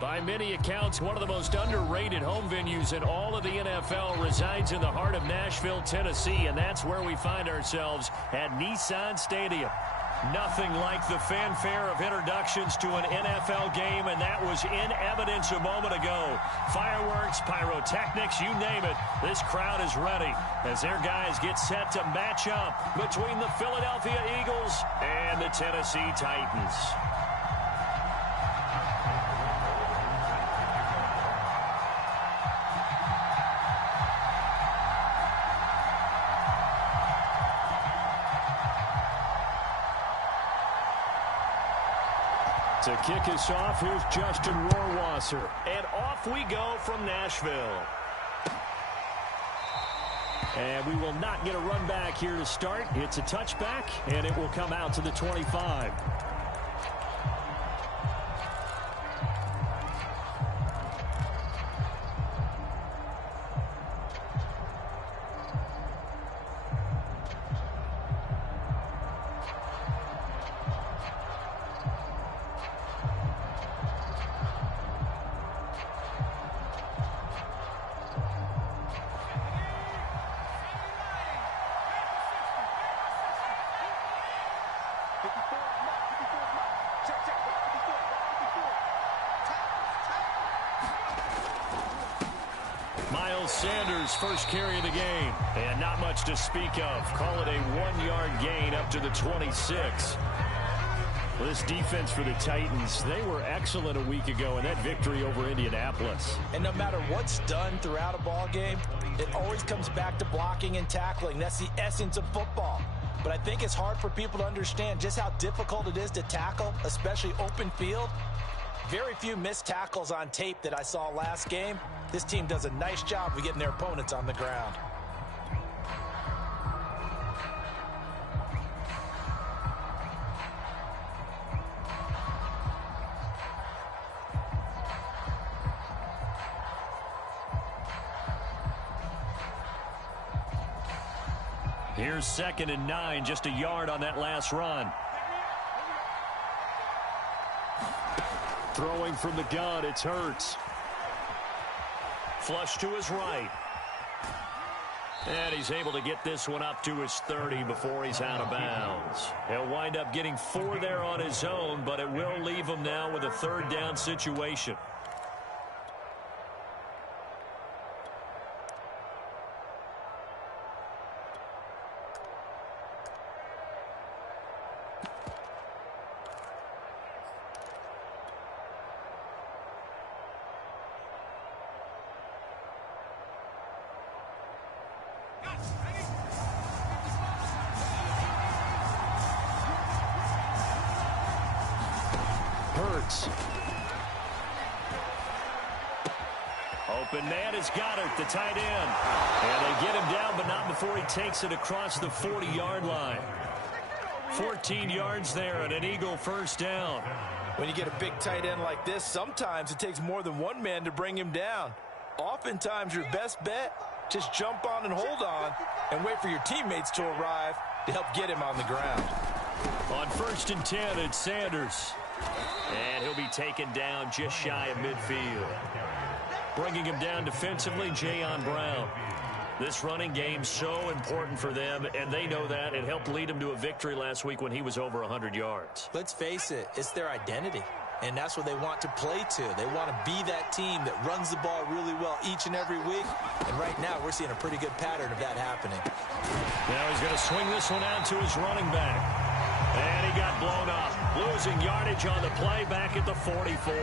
By many accounts, one of the most underrated home venues in all of the NFL resides in the heart of Nashville, Tennessee, and that's where we find ourselves at Nissan Stadium. Nothing like the fanfare of introductions to an NFL game, and that was in evidence a moment ago. Fireworks, pyrotechnics, you name it, this crowd is ready as their guys get set to match up between the Philadelphia Eagles and the Tennessee Titans. To kick us off, here's Justin Rohrwasser. And off we go from Nashville. And we will not get a run back here to start. It's a touchback, and it will come out to the 25. Sanders' first carry of the game, and not much to speak of. Call it a 1-yard gain up to the 26. Well, this defense for the Titans, they were excellent a week ago in that victory over Indianapolis. And no matter what's done throughout a ball game, it always comes back to blocking and tackling. That's the essence of football. But I think it's hard for people to understand just how difficult it is to tackle, especially open field. Very few missed tackles on tape that I saw last game. This team does a nice job of getting their opponents on the ground. Here's 2nd and 9, just a yard on that last run. Throwing from the gun, it's Hurts. Flush to his right. And he's able to get this one up to his 30 before he's out of bounds. He'll wind up getting 4 there on his own, but it will leave him now with a 3rd down situation. Open man has got it, the tight end. And they get him down, but not before he takes it across the 40-yard line. 14 yards there and an Eagle 1st down. When you get a big tight end like this, sometimes it takes more than one man to bring him down. Oftentimes your best bet, just jump on and hold on and wait for your teammates to arrive to help get him on the ground. On 1st and 10, it's Sanders. And he'll be taken down just shy of midfield. Bringing him down defensively, Jayon Brown. This running game so important for them, and they know that. It helped lead them to a victory last week when he was over 100 yards. Let's face it, it's their identity, and that's what they want to play to. They want to be that team that runs the ball really well each and every week, and right now we're seeing a pretty good pattern of that happening. Now he's going to swing this one out to his running back, and he got blown up, losing yardage on the play back at the 44.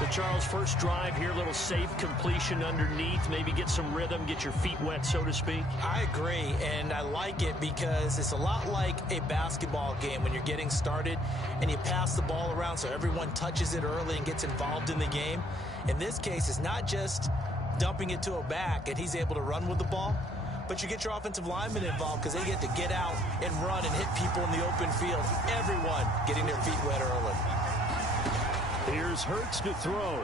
So, Charles, first drive here, little safe completion underneath, maybe get some rhythm, get your feet wet, so to speak. I agree, and I like it because it's a lot like a basketball game when you're getting started and you pass the ball around so everyone touches it early and gets involved in the game. In this case, it's not just dumping it to a back and he's able to run with the ball, but you get your offensive linemen involved because they get to get out and run and hit people in the open field. Everyone getting their feet wet early. Here's Hurts to throw.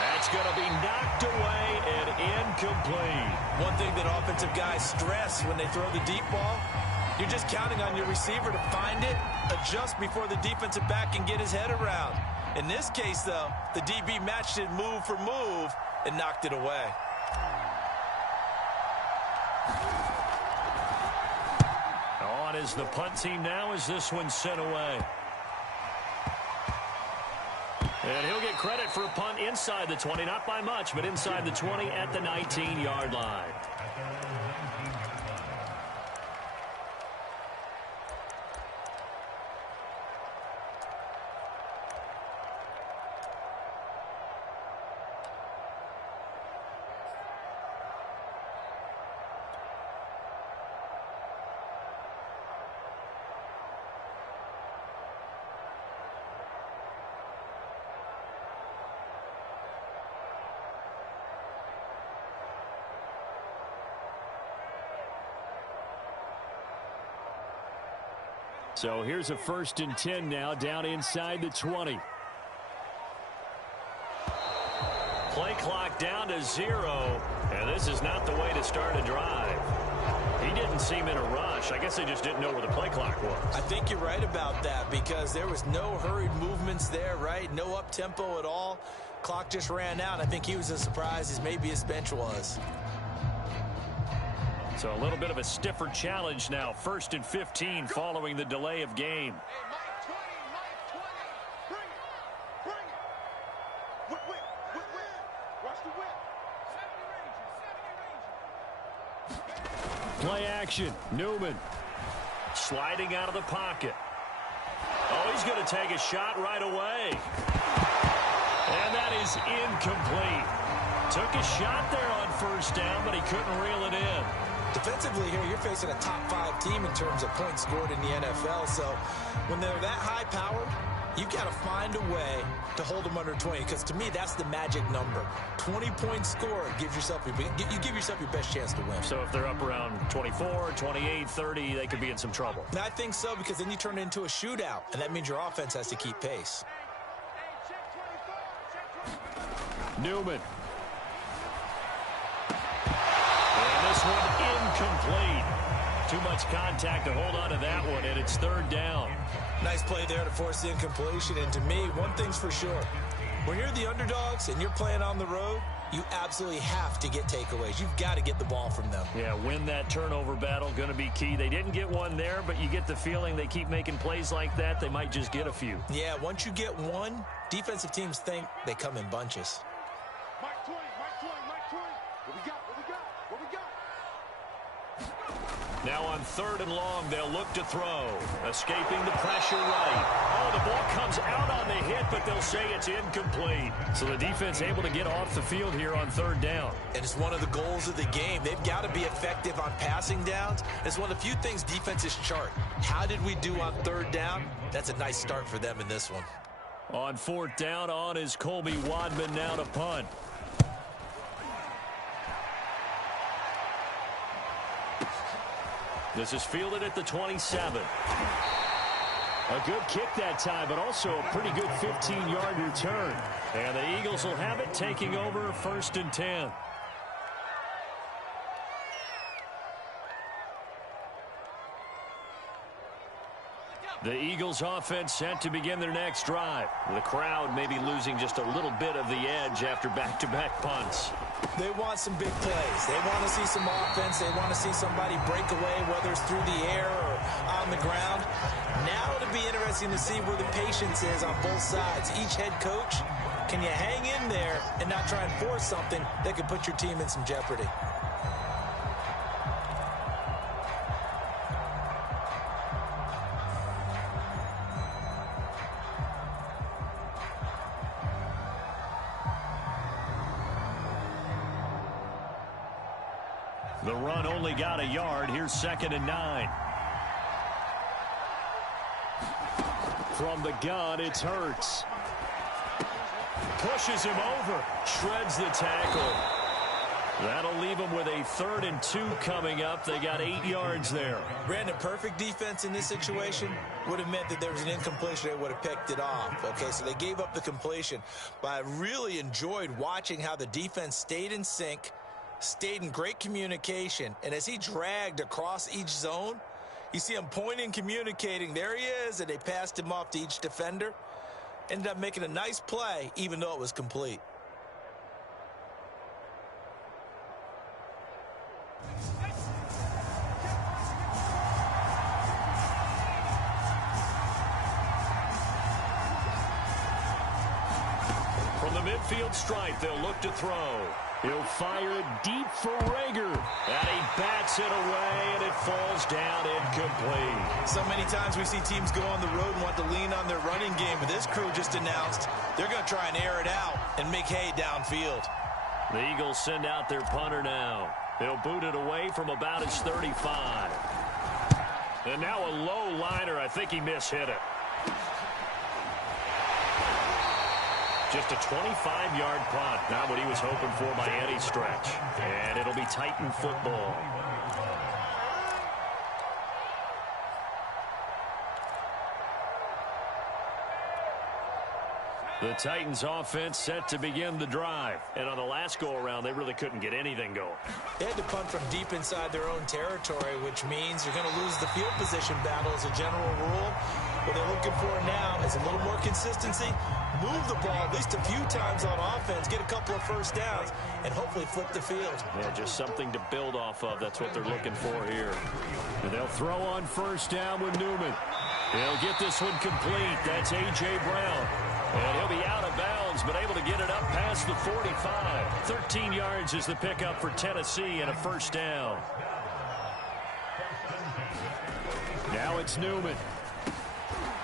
That's going to be knocked away and incomplete. One thing that offensive guys stress when they throw the deep ball, You're just counting on your receiver to find it, adjust before the defensive back can get his head around. In this case, though, the DB matched it move for move and knocked it away. On is the punt team now as this one's sent away. And he'll get credit for a punt inside the 20, not by much, but inside the 20 at the 19-yard line. So here's a 1st and 10 now, down inside the 20. Play clock down to 0, and this is not the way to start a drive. He didn't seem in a rush. I guess they just didn't know where the play clock was. I think you're right about that because there was no hurried movements there, right? No up-tempo at all. Clock just ran out. I think he was as surprised as maybe his bench was. So a little bit of a stiffer challenge now. 1st and 15 following the delay of game. Hey, Mike 20, Mike 20. Bring it. Bring it. Whip. Watch the whip. 70 Ranger. Play action. Newman sliding out of the pocket. Oh, he's going to take a shot right away. And that is incomplete. Took a shot there on 1st down, but he couldn't reel it in. Defensively here, you're facing a top-5 team in terms of points scored in the NFL. So when they're that high-powered, you've got to find a way to hold them under 20. Because to me, that's the magic number. 20 points scored gives yourself you give yourself your best chance to win. So if they're up around 24, 28, 30, they could be in some trouble. And I think so because then you turn it into a shootout, and that means your offense has to keep pace. Newman. This one incomplete. Too much contact to hold on to that one, and it's 3rd down. Nice play there to force the incompletion. And to me, one thing's for sure. When you're the underdogs and you're playing on the road, you absolutely have to get takeaways. You've got to get the ball from them. Yeah, win that turnover battle, going to be key. They didn't get one there, but you get the feeling they keep making plays like that, they might just get a few. Yeah, once you get one, defensive teams think they come in bunches. Mike 20. What we got? Now on 3rd and long, they'll look to throw. Escaping the pressure right. Oh, the ball comes out on the hit, but they'll say it's incomplete. So the defense able to get off the field here on 3rd down. And it's one of the goals of the game. They've got to be effective on passing downs. It's one of the few things defenses chart. How did we do on 3rd down? That's a nice start for them in this one. On 4th down, on is Colby Wadman now to punt. This is fielded at the 27. A good kick that time, but also a pretty good 15-yard return. And the Eagles will have it, taking over 1st and 10. The Eagles offense set to begin their next drive. The crowd may be losing just a little bit of the edge after back-to-back punts. They want some big plays. They want to see some offense. They want to see somebody break away, whether it's through the air or on the ground. Now it'll be interesting to see where the patience is on both sides. Each head coach, can you hang in there and not try and force something that could put your team in some jeopardy? The run only got a yard. Here's 2nd and 9. From the gun, it's Hurts. Pushes him over. Shreds the tackle. That'll leave them with a 3rd and 2 coming up. They got 8 yards there. Brandon, perfect defense in this situation would have meant that there was an incompletion. They would have picked it off. Okay, so they gave up the completion. But I really enjoyed watching how the defense stayed in sync, stayed in great communication, and as he dragged across each zone, You see him pointing, communicating. There he is, and they passed him off to each defender. Ended up making a nice play, even though it was complete. From the midfield stripe, they'll look to throw. He'll fire it deep for Rager. And he bats it away, and it falls down incomplete. So many times we see teams go on the road and want to lean on their running game, but this crew just announced they're going to try and air it out and make hay downfield. The Eagles send out their punter now. They'll boot it away from about his 35. And now a low liner. I think he mishit it. Just a 25-yard punt. Not what he was hoping for by any stretch. And it'll be Titan football. The Titans offense set to begin the drive. And on the last go-around, they really couldn't get anything going. They had to punt from deep inside their own territory, which means you're going to lose the field position battle as a general rule. What they're looking for now is a little more consistency, move the ball at least a few times on offense, get a couple of first downs, and hopefully flip the field. Yeah, just something to build off of. That's what they're looking for here. And they'll throw on first down with Newman. He'll get this one complete. That's A.J. Brown. And he'll be out of bounds, but able to get it up past the 45. 13 yards is the pickup for Tennessee and a first down. Now it's Newman.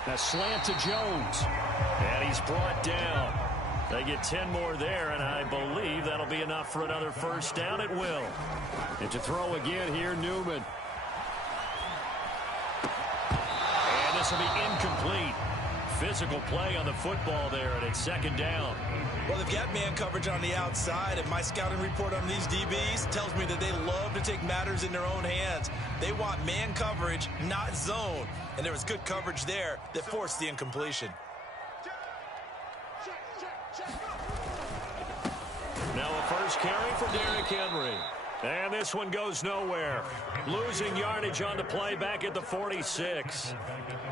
A slant to Jones. And he's brought down. They get 10 more there, and I believe that'll be enough for another first down. It will. And to throw again here, Newman. And this will be incomplete. Physical play on the football there, and it's second down. Well, they've got man coverage on the outside, and my scouting report on these DBs tells me that they love to take matters in their own hands. They want man coverage, not zone. And there was good coverage there that forced the incompletion. Now a first carry for Derrick Henry. And this one goes nowhere. Losing yardage on the play back at the 46.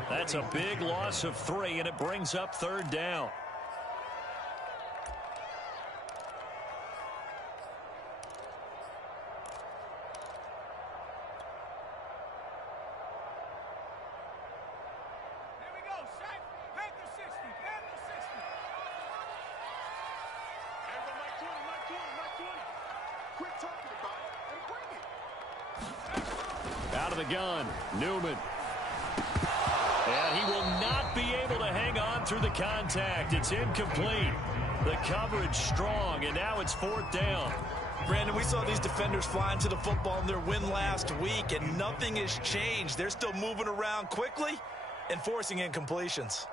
That's a big loss of 3, and it brings up third down. Out of the gun, Newman. And he will not be able to hang on through the contact. It's incomplete. The coverage strong, and now it's fourth down. Brandon, we saw these defenders flying to the football in their win last week, and nothing has changed. They're still moving around quickly and forcing incompletions.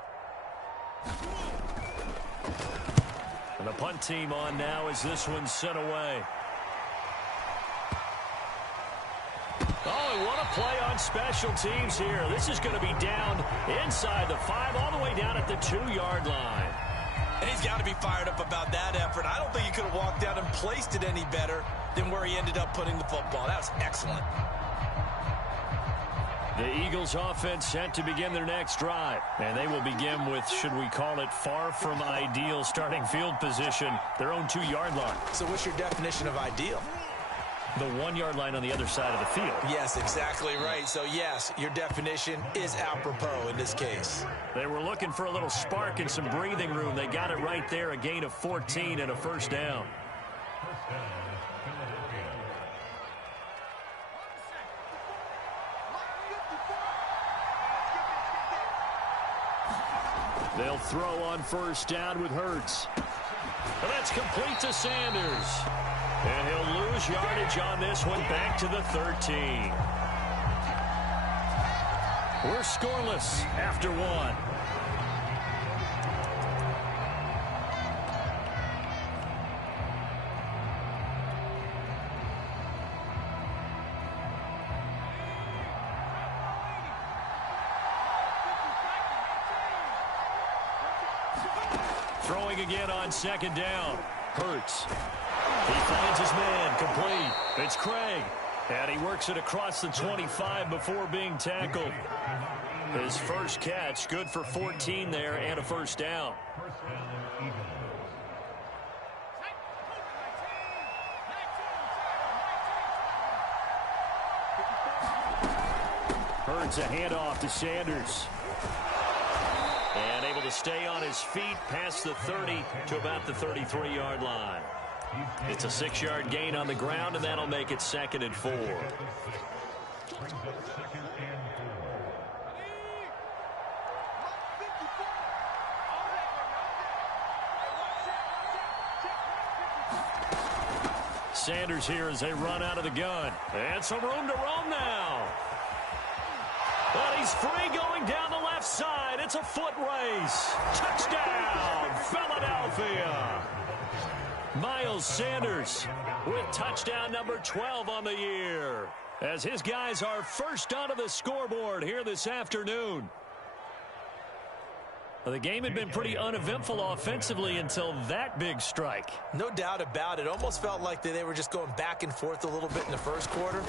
And the punt team on now as this one's sent away. Oh, and what a play on special teams here. This is going to be down inside the 5, all the way down at the 2-yard line. And he's got to be fired up about that effort. I don't think he could have walked down and placed it any better than where he ended up putting the football. That was excellent. The Eagles offense set to begin their next drive. And they will begin with, should we call it, far from ideal starting field position, their own 2-yard line. So what's your definition of ideal? The 1-yard line on the other side of the field. Yes, exactly right. So, yes, your definition is apropos in this case. They were looking for a little spark and some breathing room. They got it right there, a gain of 14 and a first down. They'll throw on first down with Hurts. And that's complete to Sanders. And he'll lose yardage on this one, back to the 13. We're scoreless after 1. Throwing again on second down. Hurts. He finds his man, complete. It's Craig. And he works it across the 25 before being tackled. His first catch, good for 14 there and a first down. Hurts a handoff to Sanders. And able to stay on his feet past the 30 to about the 33-yard line. It's a 6-yard gain on the ground, and that'll make it 2nd and 4. Sanders here as they run out of the gun. And some room to roam now. But he's free going down the left side. It's a foot race. Touchdown, Philadelphia. Miles Sanders with touchdown number 12 on the year, as his guys are first onto the scoreboard here this afternoon. Well, the game had been pretty uneventful offensively until that big strike. No doubt about it. Almost felt like they were just going back and forth a little bit in the first quarter.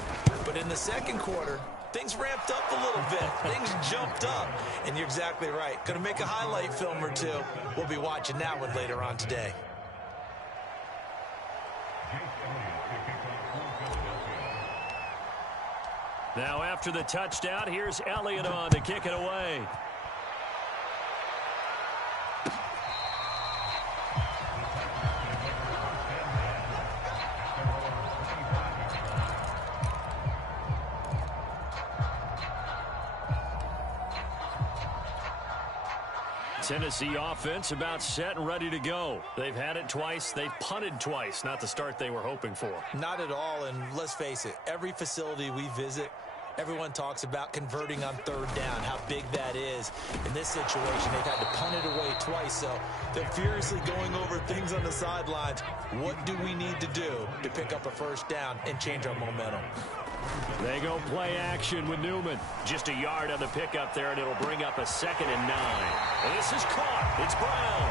But in the second quarter, things ramped up a little bit. Things jumped up. And you're exactly right. Going to make a highlight film or two. We'll be watching that one later on today. Now after the touchdown, here's Elliott on to kick it away. Tennessee offense about set and ready to go. They've had it twice. They've punted twice. Not the start they were hoping for. Not at all, and let's face it, every facility we visit, everyone talks about converting on third down, how big that is. In this situation, they've had to punt it away twice, so they're furiously going over things on the sidelines. What do we need to do to pick up a first down and change our momentum? They go play action with Newman. Just a yard on the pickup there, and it'll bring up a 2nd and 9. And this is caught. It's Brown.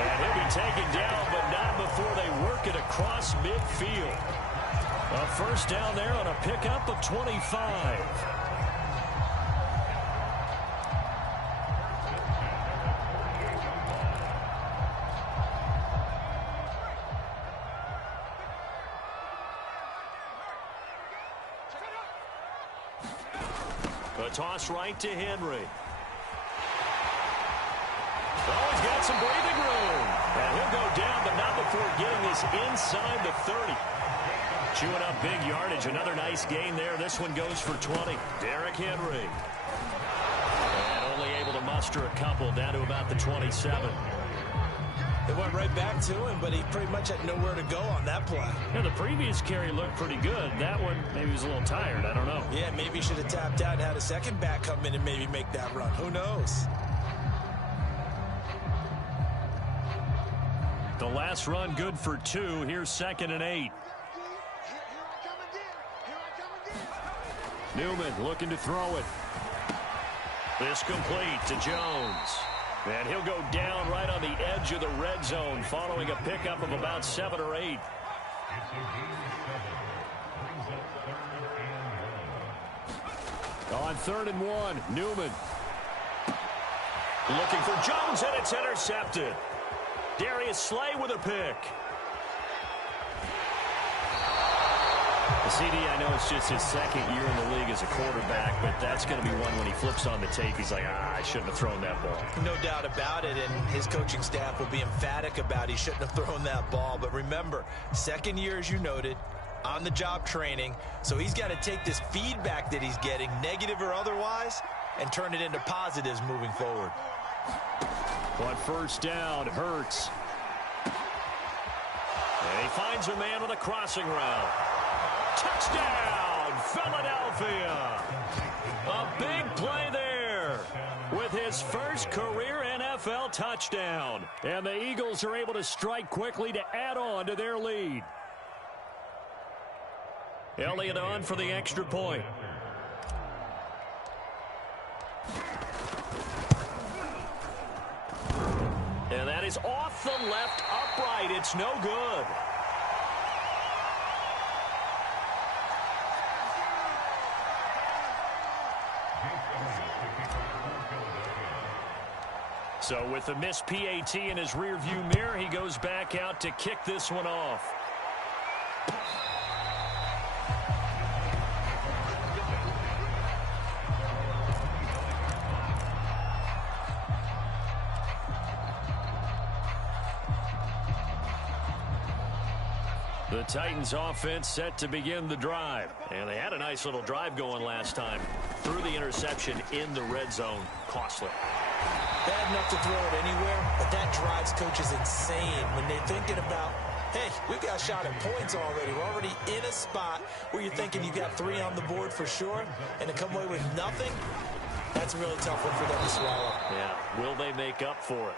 And he'll be taken down, but not before they work it across midfield. A first down there on a pickup of 25. A toss right to Henry. Oh, he's got some breathing room. And he'll go down, but not before getting this inside the 30. Chewing up big yardage. Another nice gain there. This one goes for 20. Derrick Henry. And only able to muster a couple down to about the 27. They went right back to him, but he pretty much had nowhere to go on that play. Yeah, the previous carry looked pretty good. That one, maybe he was a little tired. I don't know. Yeah, maybe he should have tapped out and had a second back come in and maybe make that run. Who knows? The last run good for 2. Here's 2nd and 8. Newman looking to throw it. This complete to Jones. And he'll go down right on the edge of the red zone following a pickup of about 7 or 8. On 3rd and 1, Newman. Looking for Jones, and it's intercepted. Darius Slay with a pick. CD, I know it's just his 2nd year in the league as a quarterback, but that's going to be one when he flips on the tape, he's like, I shouldn't have thrown that ball. No doubt about it, and his coaching staff will be emphatic about he shouldn't have thrown that ball. But remember, 2nd year, as you noted, on-the-job training, so he's got to take this feedback that he's getting, negative or otherwise, and turn it into positives moving forward. On first down, Hurts. And he finds a man with a crossing route. Touchdown, Philadelphia. A big play there with his first career NFL touchdown. And the Eagles are able to strike quickly to add on to their lead. Elliott on for the extra point. And that is off the left upright. It's no good. So with the missed PAT in his rearview mirror, he goes back out to kick this one off. The Titans offense set to begin the drive. And they had a nice little drive going last time. Threw the interception in the red zone. Costly. Bad enough to throw it anywhere, but that drives coaches insane when they're thinking about, hey, we've got a shot at points already. We're already in a spot where you're thinking you've got 3 on the board for sure, and to come away with nothing, that's a really tough one for them to swallow. Yeah, will they make up for it?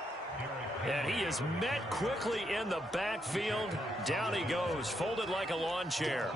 And he is met quickly in the backfield. Down he goes, folded like a lawn chair.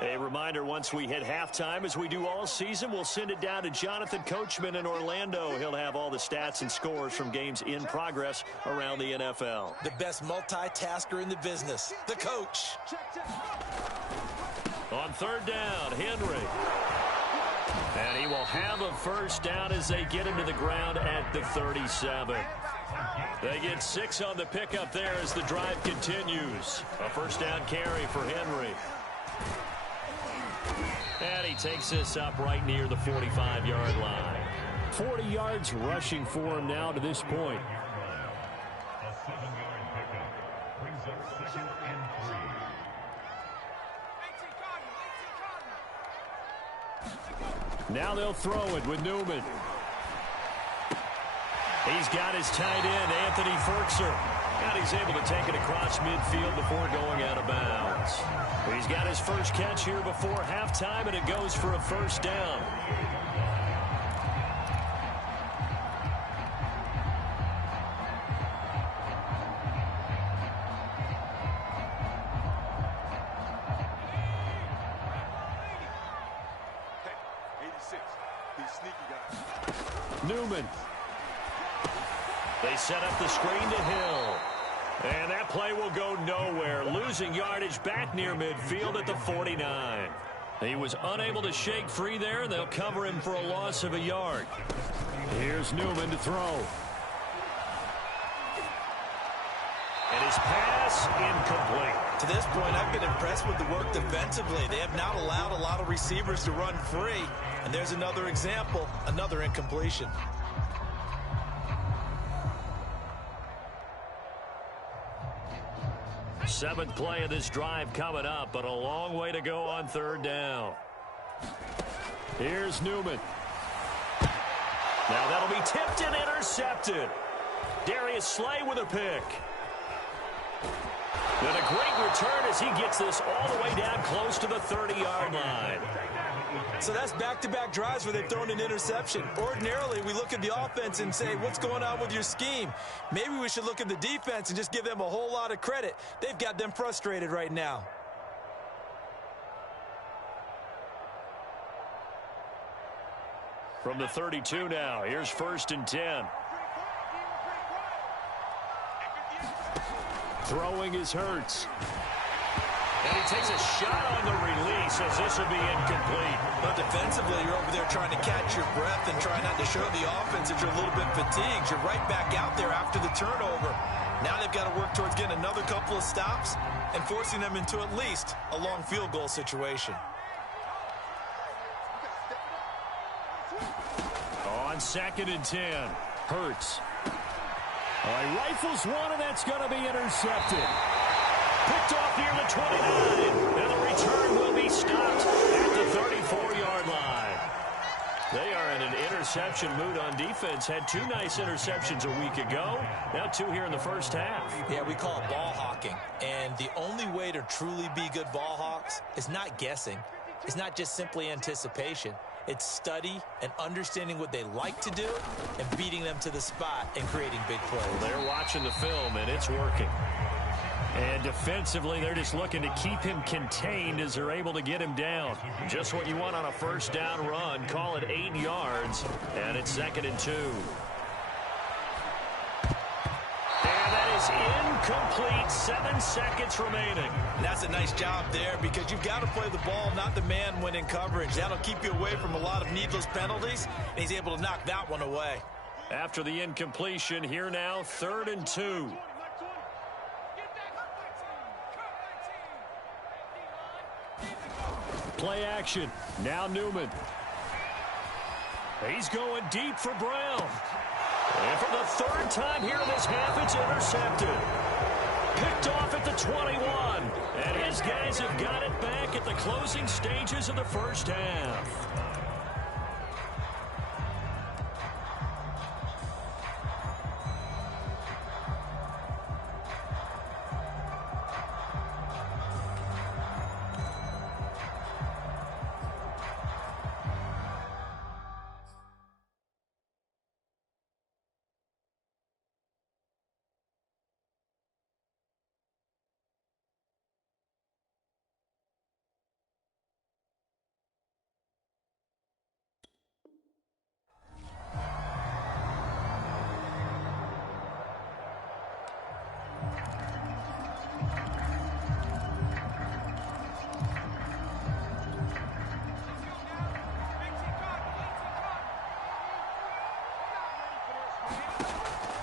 A reminder, once we hit halftime, as we do all season, we'll send it down to Jonathan Coachman in Orlando. He'll have all the stats and scores from games in progress around the NFL. The best multitasker in the business, the coach. On third down, Henry. And he will have a first down as they get him to the ground at the 37. They get 6 on the pickup there as the drive continues. A first down carry for Henry. And he takes this up right near the 45-yard line. 40 yards rushing for him now to this point. A 7-yard pickup brings up 2nd and 3. Now they'll throw it with Newman. He's got his tight end, Anthony Ferkser. And he's able to take it across midfield before going out of bounds. He's got his first catch here before halftime, and it goes for a first down. Hey, 86. These sneaky guys. Newman. They set up the screen to Hill. And that play will go nowhere. Losing yardage back near midfield at the 49. He was unable to shake free there, and they'll cover him for a loss of a yard. Here's Newman to throw. And his pass incomplete. To this point, I've been impressed with the work defensively. They have not allowed a lot of receivers to run free. And there's another example, another incompletion. Seventh play of this drive coming up, but a long way to go on third down. Here's Newman. Now that'll be tipped and intercepted. Darius Slay with a pick. And a great return as he gets this all the way down close to the 30-yard line. So that's back-to-back drives where they've thrown an interception. Ordinarily, we look at the offense and say, what's going on with your scheme? Maybe we should look at the defense and just give them a whole lot of credit. They've got them frustrated right now. From the 32 now, here's 1st and 10. Throwing is Hurts. And he takes a shot on the release as this will be incomplete. But defensively, you're over there trying to catch your breath and try not to show the offense that you're a little bit fatigued. You're right back out there after the turnover. Now they've got to work towards getting another couple of stops and forcing them into at least a long field goal situation. On 2nd and 10, Hurts. He rifles one, and that's going to be intercepted. Picked off near the 29, and the return will be stopped at the 34-yard line. They are in an interception mood on defense. Had 2 nice interceptions a week ago. Now 2 here in the first half. Yeah, we call it ball hawking. And the only way to truly be good ball hawks is not guessing. It's not just simply anticipation. It's study and understanding what they like to do and beating them to the spot and creating big plays. They're watching the film, and it's working. And defensively, they're just looking to keep him contained as they're able to get him down. Just what you want on a first down run. Call it 8 yards, and it's 2nd and 2. And that is incomplete. 7 seconds remaining. And that's a nice job there because you've got to play the ball, not the man when in coverage. That'll keep you away from a lot of needless penalties, and he's able to knock that one away. After the incompletion, here now, 3rd and 2. Play action. Now Newman. He's going deep for Brown. And for the 3rd time here in this half, it's intercepted. Picked off at the 21. And his guys have got it back at the closing stages of the first half.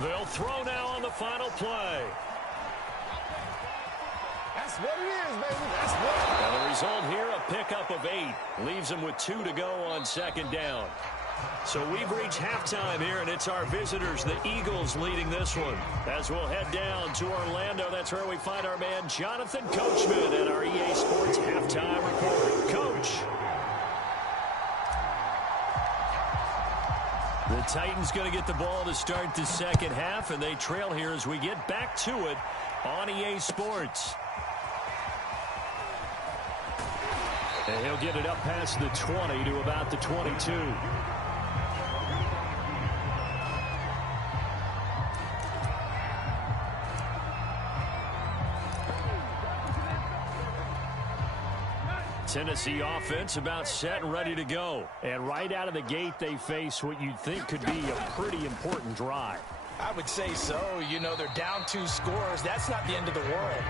They'll throw now on the final play. That's what it is, baby. That's what. And the result here, a pickup of 8. Leaves them with 2 to go on 2nd down. So we've reached halftime here, and it's our visitors, the Eagles, leading this one. As we'll head down to Orlando, that's where we find our man Jonathan Coachman at our EA Sports Halftime Report. Coach. The Titans going to get the ball to start the second half, and they trail here as we get back to it on EA Sports. And he'll get it up past the 20 to about the 22. Tennessee offense about set and ready to go. And right out of the gate, they face what you'd think could be a pretty important drive. I would say so. You know, they're down 2 scores. That's not the end of the world.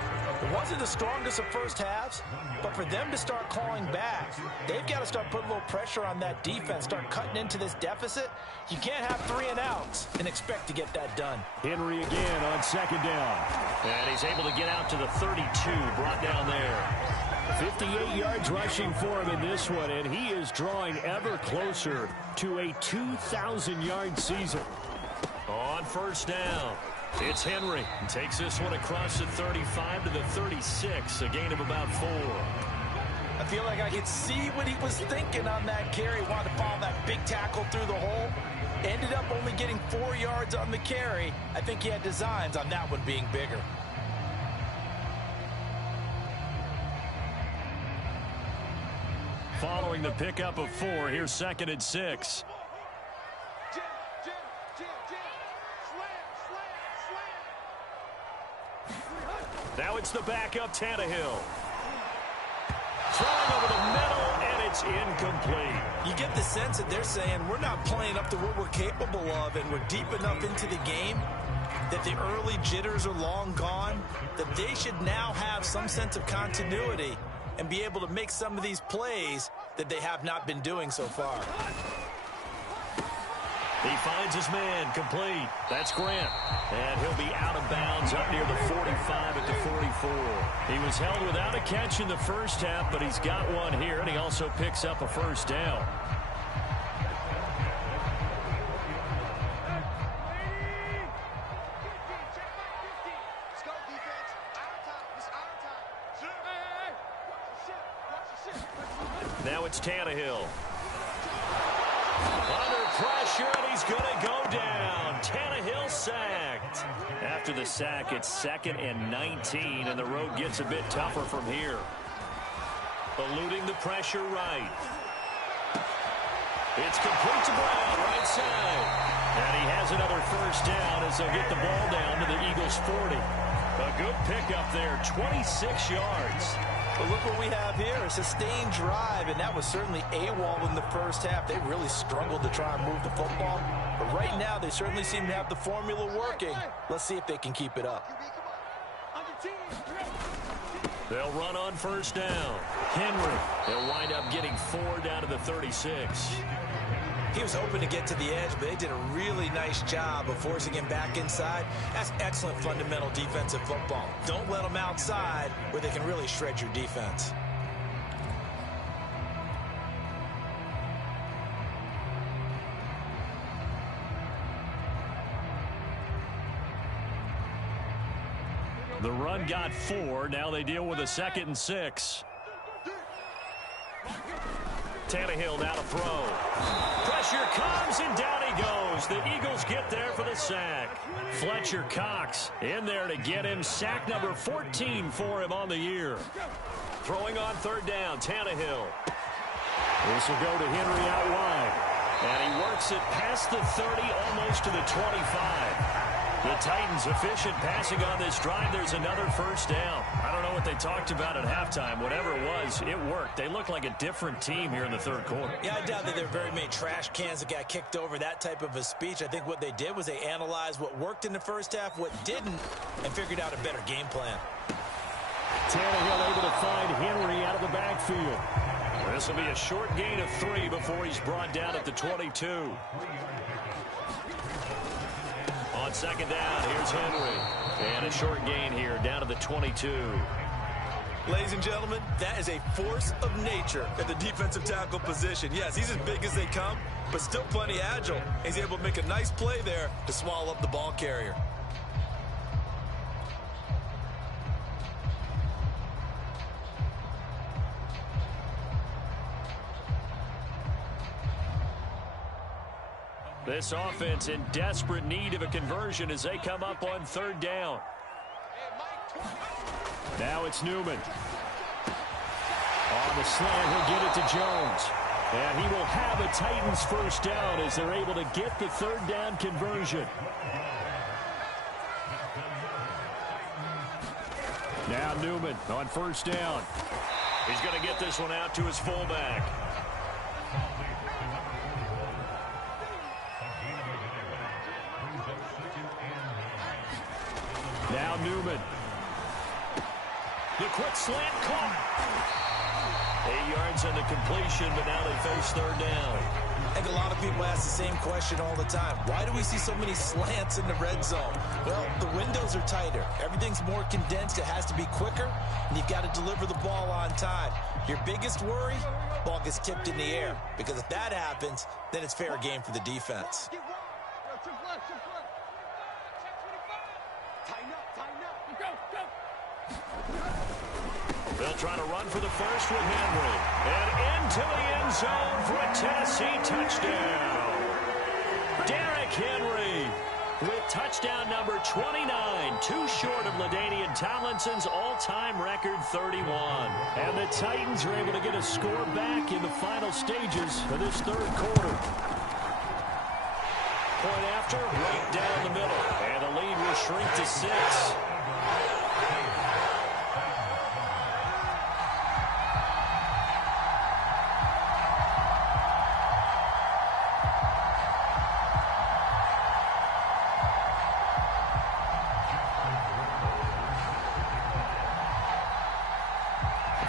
It wasn't the strongest of first halves, but for them to start clawing back, they've got to start putting a little pressure on that defense, start cutting into this deficit. You can't have 3 and outs and expect to get that done. Henry again on 2nd down. And he's able to get out to the 32, brought down there. 58 yards rushing for him in this one, and he is drawing ever closer to a 2,000-yard season. On 1st down, it's Henry. He takes this one across the 35 to the 36, a gain of about 4. I feel like I could see what he was thinking on that carry. Wanted to follow that big tackle through the hole. Ended up only getting 4 yards on the carry. I think he had designs on that one being bigger. Following the pickup of 4, here's 2nd and 6. Now it's the backup, Tannehill. Throwing over the middle, and it's incomplete. You get the sense that they're saying we're not playing up to what we're capable of, and we're deep enough into the game that the early jitters are long gone, that they should now have some sense of continuity and be able to make some of these plays that they have not been doing so far. He finds his man, complete. That's Grant. And he'll be out of bounds up near the 45 at the 44. He was held without a catch in the first half, but he's got one here, and he also picks up a 1st down. Now it's Tannehill. Under pressure, and he's going to go down. Tannehill sacked. After the sack, it's 2nd and 19, and the road gets a bit tougher from here. Eluding the pressure right. It's complete to Brown, right side. And he has another 1st down as they'll get the ball down to the Eagles' 40. A good pickup there, 26 yards. But look what we have here, a sustained drive, and that was certainly AWOL in the first half. They really struggled to try and move the football. But right now, they certainly seem to have the formula working. Let's see if they can keep it up. They'll run on first down. Henry, they'll wind up getting 4 down to the 36. He was hoping to get to the edge, but they did a really nice job of forcing him back inside. That's excellent fundamental defensive football. Don't let them outside where they can really shred your defense. The run got 4. Now they deal with a 2nd and 6. Tannehill now to throw. Pressure comes, and down he goes. The Eagles get there for the sack. Fletcher Cox in there to get him. Sack number 14 for him on the year. Throwing on 3rd down, Tannehill. This will go to Henry out wide. And he works it past the 30, almost to the 25. The Titans efficient passing on this drive. There's another first down. I don't know what they talked about at halftime. Whatever it was, it worked. They look like a different team here in the 3rd quarter. Yeah, I doubt that there are very many trash cans that got kicked over, that type of a speech. I think what they did was they analyzed what worked in the first half, what didn't, and figured out a better game plan. Tannehill able to find Henry out of the backfield. This will be a short gain of 3 before he's brought down at the 22. On 2nd down, here's Henry. And a short gain here, down to the 22. Ladies and gentlemen, that is a force of nature at the defensive tackle position. Yes, he's as big as they come, but still plenty agile. He's able to make a nice play there to swallow up the ball carrier. This offense in desperate need of a conversion as they come up on 3rd down. Now it's Newman. On the slant, he'll get it to Jones. And he will have a Titans first down as they're able to get the 3rd down conversion. Now Newman on first down. He's going to get this one out to his fullback. Now Newman. The quick slant caught. 8 yards on the completion, but now they face 3rd down. I think a lot of people ask the same question all the time. Why do we see so many slants in the red zone? Well, the windows are tighter. Everything's more condensed. It has to be quicker, and you've got to deliver the ball on time. Your biggest worry, ball gets tipped in the air, because if that happens, then it's fair game for the defense. They'll try to run for the first with Henry. And into the end zone for a Tennessee touchdown. Derrick Henry with touchdown number 29, too short of LaDainian Tomlinson's all-time record 31. And the Titans are able to get a score back in the final stages of this 3rd quarter. Point after, right down the middle. And the lead will shrink to 6.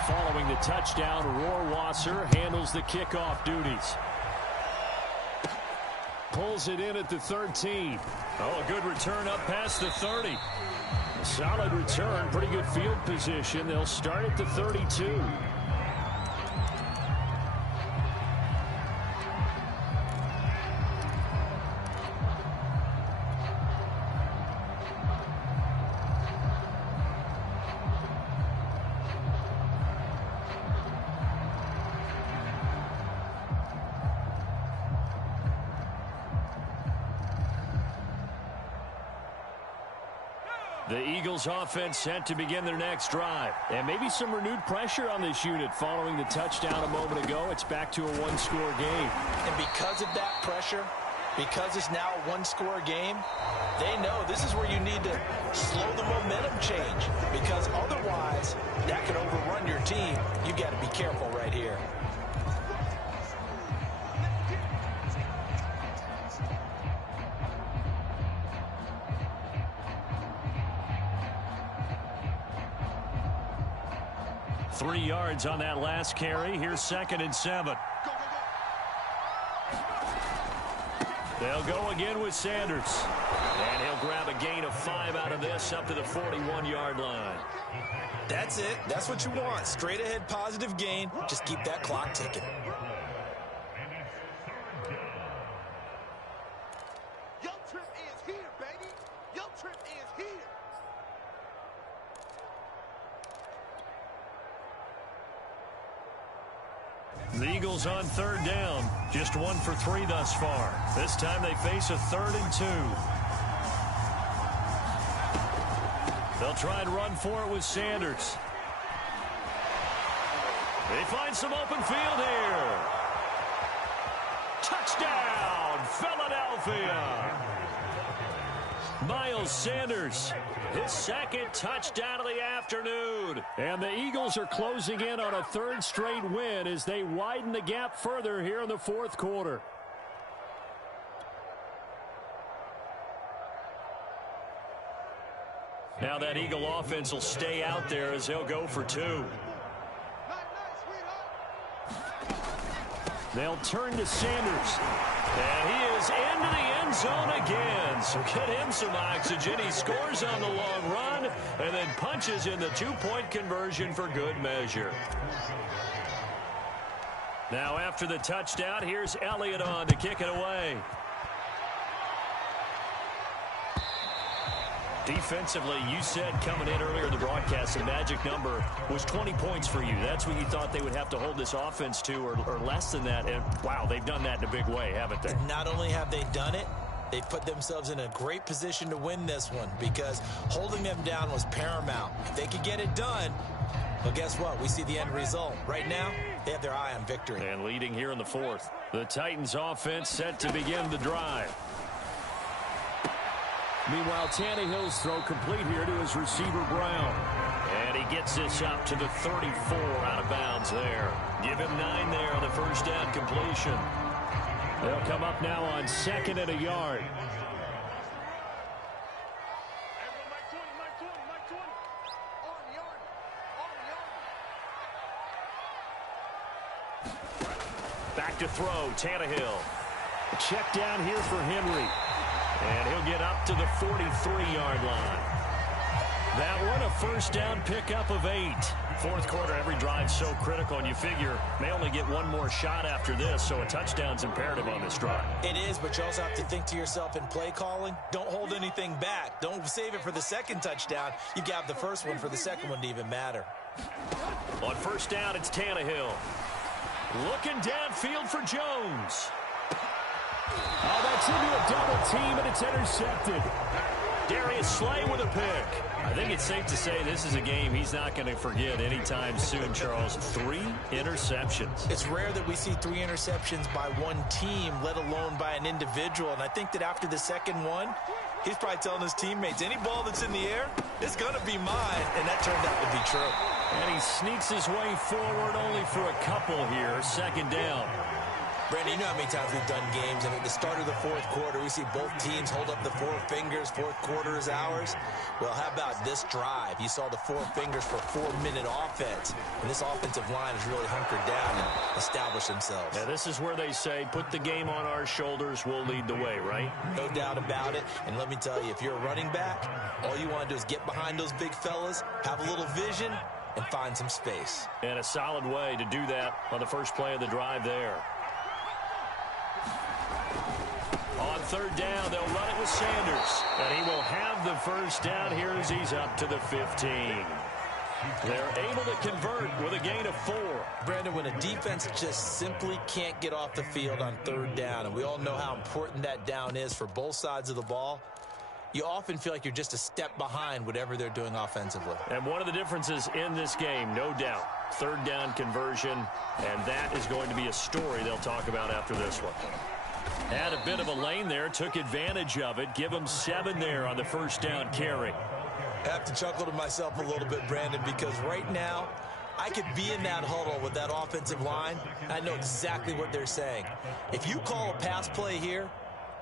Following the touchdown, Rohrwasser handles the kickoff duties. Pulls it in at the 13. Oh, a good return up past the 30. A solid return, pretty good field position. They'll start at the 32. The Eagles offense set to begin their next drive. And maybe some renewed pressure on this unit following the touchdown a moment ago. It's back to a one-score game. And because of that pressure, Because it's now a one-score game, they know this is where you need to slow the momentum change, because otherwise that could overrun your team. You got to be careful right here. Three yards on that last carry. Here's 2nd and 7. They'll go again with Sanders. And he'll grab a gain of 5 out of this up to the 41-yard line. That's it. That's what you want. Straight ahead positive gain. Just keep that clock ticking. Your trip is here, baby. Your trip is here. The Eagles on 3rd down. Just 1 for 3 thus far. This time they face a 3rd and 2. They'll try and run for it with Sanders. They find some open field here. Touchdown, Philadelphia. Miles Sanders, his 2nd touchdown of the afternoon. And the Eagles are closing in on a 3rd straight win as they widen the gap further here in the 4th quarter. Now that Eagle offense will stay out there as they'll go for 2. They'll turn to Sanders. And he is into the end zone again. So get him some oxygen. He scores on the long run and then punches in the 2-point conversion for good measure. Now after the touchdown, here's Elliott on to kick it away. Defensively, you said coming in earlier in the broadcast, the magic number was 20 points for you. That's what you thought they would have to hold this offense to, or less than that. And, wow, they've done that in a big way, haven't they? And not only have they done it, they've put themselves in a great position to win this one, because holding them down was paramount. If they could get it done, well, guess what? We see the end result. Right now, they have their eye on victory. And leading here in the 4th. The Titans offense set to begin the drive. Meanwhile, Tannehill's throw complete here to his receiver, Brown. And he gets this up to the 34 out of bounds there. Give him 9 there on the first down completion. They'll come up now on 2nd and a yard. Back to throw, Tannehill. Check down here for Henry. And he'll get up to the 43-yard line. That one, a first down pickup of 8. 4th quarter, every drive so critical, and you figure may only get one more shot after this, so a touchdown's imperative on this drive. It is, but you also have to think to yourself in play calling, don't hold anything back. Don't save it for the 2nd touchdown. You got the first one for the 2nd one to even matter. On first down, it's Tannehill. Looking downfield for Jones. Oh, that's into a double team, and it's intercepted. Darius Slay with a pick. I think it's safe to say this is a game he's not going to forget anytime soon, Charles. 3 interceptions. It's rare that we see 3 interceptions by one team, let alone by an individual. And I think that after the 2nd one, he's probably telling his teammates, any ball that's in the air, it's going to be mine. And that turned out to be true. And he sneaks his way forward only for a couple here. 2nd down. Brandon, you know how many times we've done games, and at the start of the 4th quarter, we see both teams hold up the 4 fingers. 4th quarter is ours. Well, how about this drive? You saw the 4 fingers for 4-minute offense, and this offensive line has really hunkered down and established themselves. Yeah, this is where they say, put the game on our shoulders, we'll lead the way, right? No doubt about it, and let me tell you, if you're a running back, all you want to do is get behind those big fellas, have a little vision, and find some space. And a solid way to do that on the first play of the drive there. On 3rd down, they'll run it with Sanders. And he will have the first down here as he's up to the 15. They're able to convert with a gain of 4. Brandon, when a defense just simply can't get off the field on 3rd down, and we all know how important that down is for both sides of the ball, you often feel like you're just a step behind whatever they're doing offensively. And one of the differences in this game, no doubt, 3rd down conversion, and that is going to be a story they'll talk about after this one. Had a bit of a lane there, took advantage of it. Give him 7 there on the first down carry. I have to chuckle to myself a little bit, Brandon, because right now I could be in that huddle with that offensive line. I know exactly what they're saying. If you call a pass play here,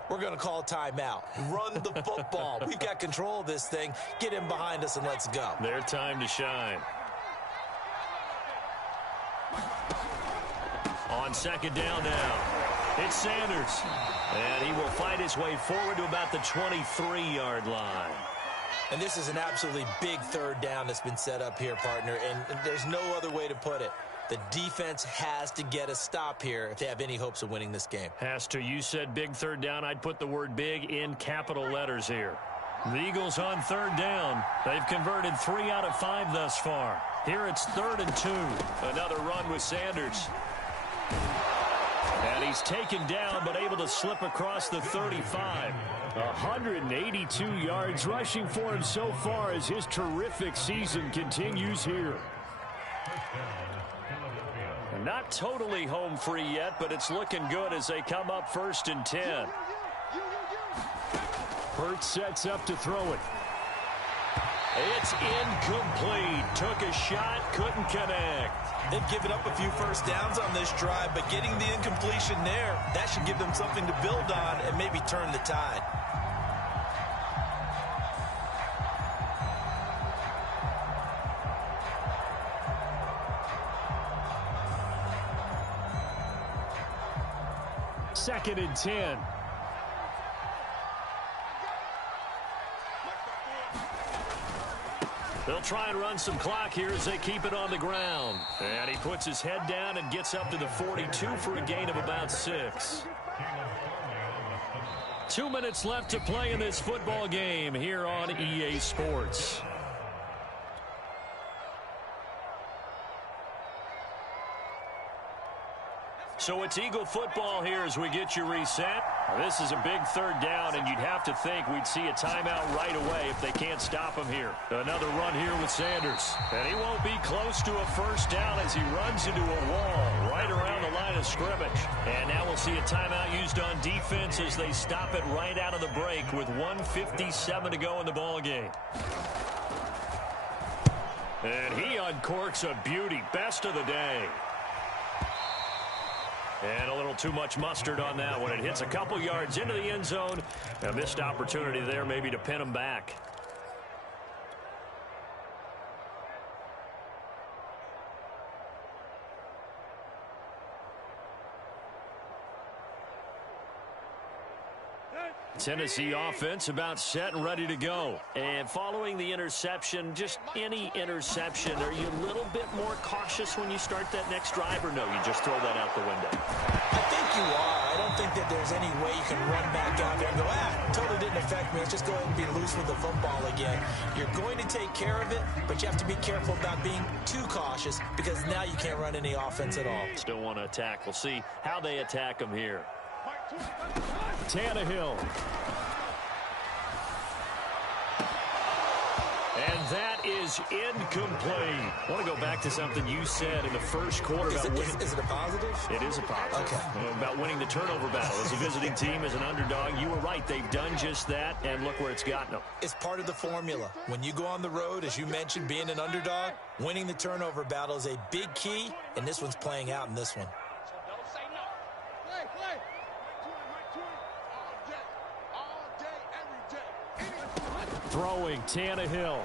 we're going to call a timeout. Run the football. We've got control of this thing. Get him behind us and let's go. Their time to shine. On second down now, it's Sanders. And he will fight his way forward to about the 23-yard line. And this is an absolutely big third down that's been set up here, partner, and there's no other way to put it. The defense has to get a stop here if they have any hopes of winning this game. Has to. You said big third down. I'd put the word big in capital letters here. The Eagles on third down. They've converted 3 out of 5 thus far. Here it's 3rd and 2. Another run with Sanders. And he's taken down but able to slip across the 35. 182 yards rushing for him so far as his terrific season continues here. Not totally home free yet, but it's looking good as they come up 1st and 10. Hurts sets up to throw it. It's incomplete. Took a shot, couldn't connect. They've given up a few first downs on this drive, but getting the incompletion there, that should give them something to build on and maybe turn the tide. Second and 10. They'll try and run some clock here as they keep it on the ground. And he puts his head down and gets up to the 42 for a gain of about 6. 2 minutes left to play in this football game here on EA Sports. So it's Eagle football here as we get you reset. This is a big third down, and you'd have to think we'd see a timeout right away if they can't stop him here. Another run here with Sanders. And he won't be close to a first down as he runs into a wall right around the line of scrimmage. And now we'll see a timeout used on defense as they stop it right out of the break with 1:57 to go in the ball game. And he uncorks a beauty. Best of the day. And a little too much mustard on that one. It hits a couple yards into the end zone. A missed opportunity there maybe to pin him back. Tennessee offense about set and ready to go. And following the interception, just any interception, are you a little bit more cautious when you start that next drive, or no, you just throw that out the window? I think you are. I don't think that there's any way you can run back out there and go, totally didn't affect me. Let's just go ahead and be loose with the football again. You're going to take care of it, but you have to be careful about being too cautious because now you can't run any offense at all. Still want to attack. We'll see how they attack him here. Tannehill. And that is incomplete. I want to go back to something you said in the first quarter. Is it a positive? It is a positive. Okay. About winning the turnover battle. As a visiting team, as an underdog, you were right. They've done just that, and look where it's gotten them. It's part of the formula. When you go on the road, as you mentioned, being an underdog, winning the turnover battle is a big key, and this one's playing out in this one. Throwing Tannehill.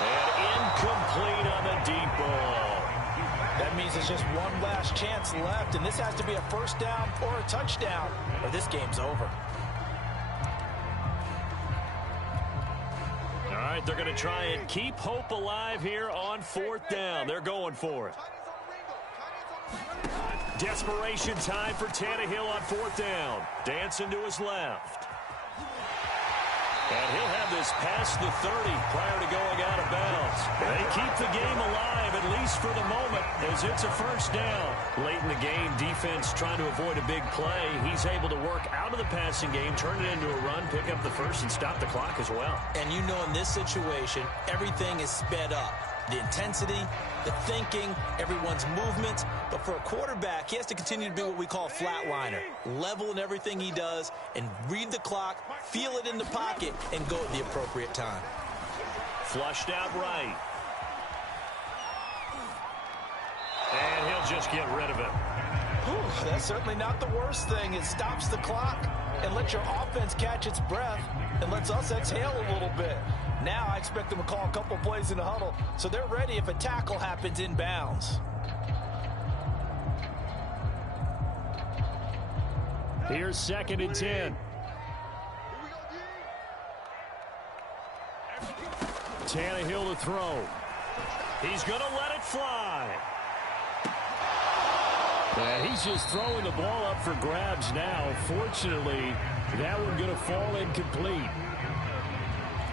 And incomplete on the deep ball. That means there's just one last chance left, and this has to be a first down or a touchdown, or this game's over. All right, they're going to try and keep hope alive here on 4th down. They're going for it. Desperation time for Tannehill on 4th down. Dancing to his left. And he'll have this past the 30 prior to going out of bounds. They keep the game alive, at least for the moment, as it's a first down. Late in the game, defense trying to avoid a big play. He's able to work out of the passing game, turn it into a run, pick up the first, and stop the clock as well. And you know in this situation, everything is sped up. the intensity, the thinking, everyone's movements. But for a quarterback, he has to continue to be what we call a flatliner. Level in everything he does and read the clock, feel it in the pocket, and go at the appropriate time. Flushed out right. And he'll just get rid of it. Whew, that's certainly not the worst thing. It stops the clock and lets your offense catch its breath and lets us exhale a little bit. Now I expect them to call a couple plays in the huddle so they're ready if a tackle happens inbounds. Here's 2nd and 10. Tannehill to throw. He's going to let it fly. And he's just throwing the ball up for grabs now. Fortunately, that one going to fall incomplete.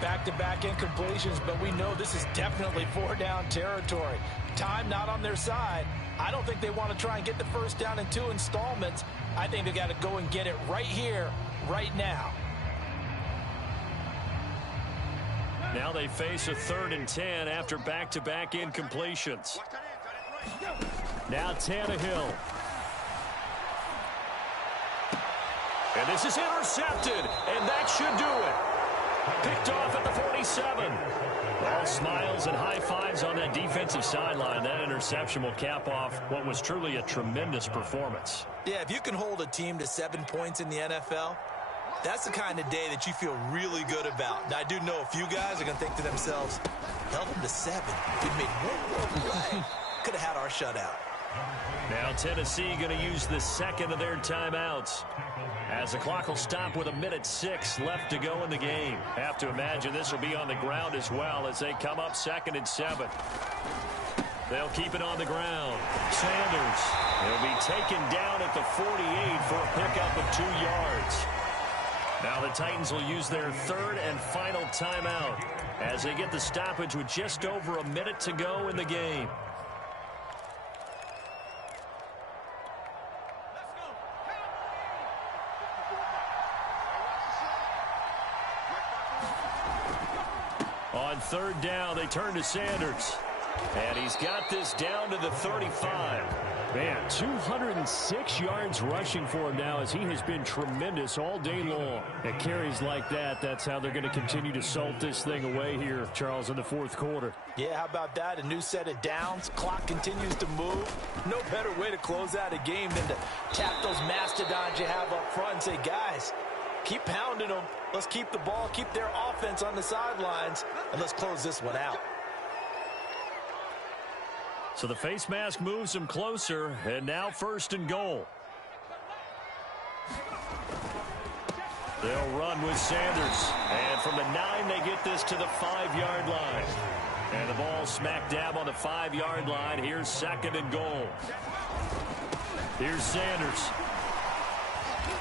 Back-to-back incompletions, but we know this is definitely 4-down territory. Time not on their side. I don't think they want to try and get the first down in 2 installments. I think they got to go and get it right here, right now. Now they face a 3rd and 10 after back-to-back incompletions. Now Tannehill. And this is intercepted, and that should do it. Picked off at the 47. All smiles and high fives on that defensive sideline. That interception will cap off what was truly a tremendous performance. Yeah, if you can hold a team to 7 points in the NFL, that's the kind of day that you feel really good about. Now, I do know a few guys are going to think to themselves, held them to 7. We made one more play. Could have had our shutout. Now Tennessee going to use the 2nd of their timeouts, as the clock will stop with 1:06 left to go in the game. Have to imagine this will be on the ground as well as they come up 2nd and 7. They'll keep it on the ground. Sanders, he'll be taken down at the 48 for a pickup of 2 yards. Now the Titans will use their 3rd and final timeout as they get the stoppage with just over a minute to go in the game. On 3rd down, they turn to Sanders. And he's got this down to the 35. Man, 206 yards rushing for him now as he has been tremendous all day long. At carries like that, that's how they're going to continue to salt this thing away here, Charles, in the 4th quarter. Yeah, how about that? A new set of downs. Clock continues to move. No better way to close out a game than to tap those mastodons you have up front and say, guys, keep pounding them. Let's keep the ball, keep their offense on the sidelines, and let's close this one out. So the face mask moves them closer, and now 1st and goal. They'll run with Sanders. And from the 9, they get this to the 5-yard line. And the ball smack dab on the 5-yard line. Here's 2nd and goal. Here's Sanders.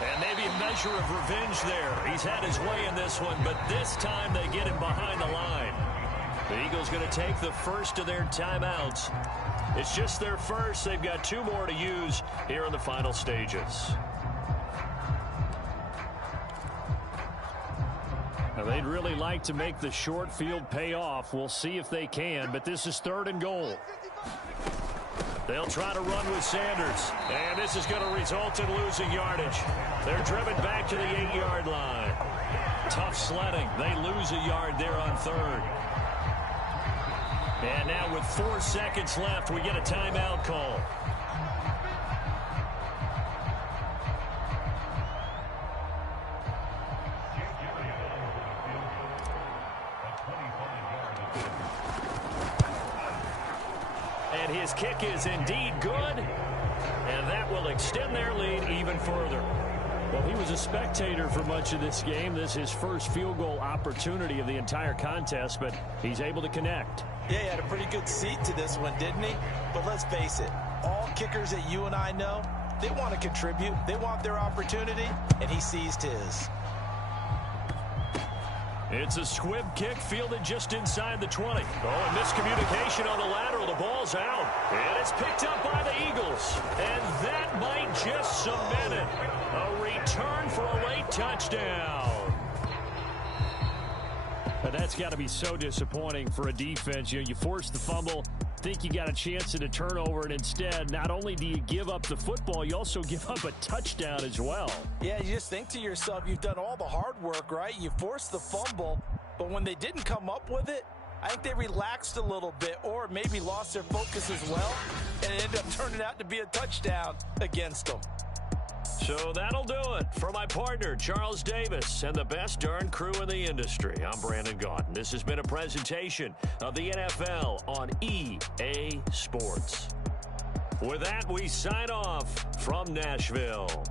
And maybe a measure of revenge there. He's had his way in this one, but this time they get him behind the line. The Eagles going to take the 1st of their timeouts. It's just their 1st. They've got 2 more to use here in the final stages. Now, they'd really like to make the short field pay off. We'll see if they can, but this is 3rd and goal. They'll try to run with Sanders, and this is going to result in losing yardage. They're driven back to the 8-yard line. Tough sledding. They lose a yard there on 3rd. And now with 4 seconds left, we get a timeout call. And his kick is indeed good, and that will extend their lead even further. Well, he was a spectator for much of this game. This is his first field goal opportunity of the entire contest, but he's able to connect. Yeah, he had a pretty good seat to this one, didn't he? But let's face it, all kickers that you and I know, they want to contribute. They want their opportunity, and he seized his. It's a squib kick fielded just inside the 20. Oh, and miscommunication on the lateral. The ball's out. And it's picked up by the Eagles. And that might just cement it. A return for a late touchdown. That's got to be so disappointing for a defense. You force the fumble, think you got a chance at a turnover, and instead, not only do you give up the football, you also give up a touchdown as well. Yeah, you just think to yourself, you've done all the hard work, right? You forced the fumble, but when they didn't come up with it, I think they relaxed a little bit or maybe lost their focus as well, and it ended up turning out to be a touchdown against them. So that'll do it for my partner, Charles Davis, and the best darn crew in the industry. I'm Brandon Gaudin. This has been a presentation of the NFL on EA Sports. With that, we sign off from Nashville.